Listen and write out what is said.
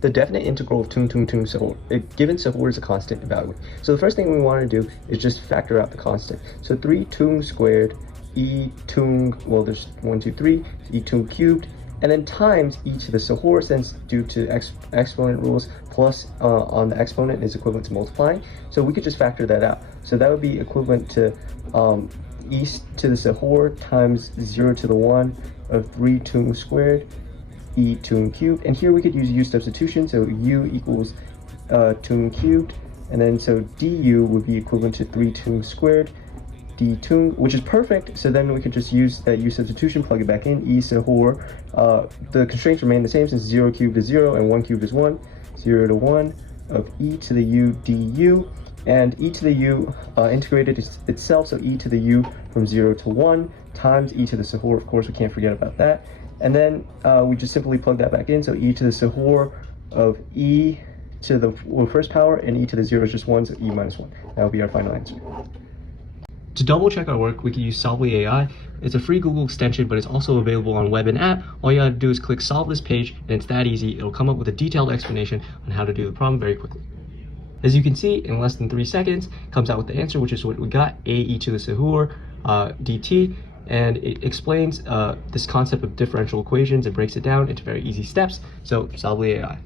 the definite integral of tung tung tung sahur. Given sahur is a constant, evaluate. So the first thing we want to do is just factor out the constant. So 3 tung squared e tung, well there's 1, 2, 3, e tung cubed, and then times e to the sahur, since due to exponent rules, plus on the exponent is equivalent to multiplying. So we could just factor that out. So that would be equivalent to e to the sahur times 0 to the 1 of 3 tung squared e tung cubed. And here we could use u substitution, so u equals tung cubed, and then so du would be equivalent to 3 tung squared d tung, which is perfect. So then we could just use that u substitution, plug it back in, e sahur. The constraints remain the same, since 0 cubed is 0 and 1 cubed is 1, 0 to 1 of e to the u du, and e to the u integrated itself, so e to the u from 0 to 1 times e to the sahur. Of course, we can't forget about that. And then we just simply plug that back in, so e to the sahur of e to the first power, and e to the 0 is just 1, so e minus 1. That will be our final answer. To double check our work, we can use Solvely AI. It's a free Google extension, but it's also available on web and app. All you gotta do is click solve this page, and it's that easy. It'll come up with a detailed explanation on how to do the problem very quickly. As you can see, in less than 3 seconds, it comes out with the answer, which is what we got, a e to the sahur dt, and it explains this concept of differential equations and breaks it down into very easy steps. So Solvely AI.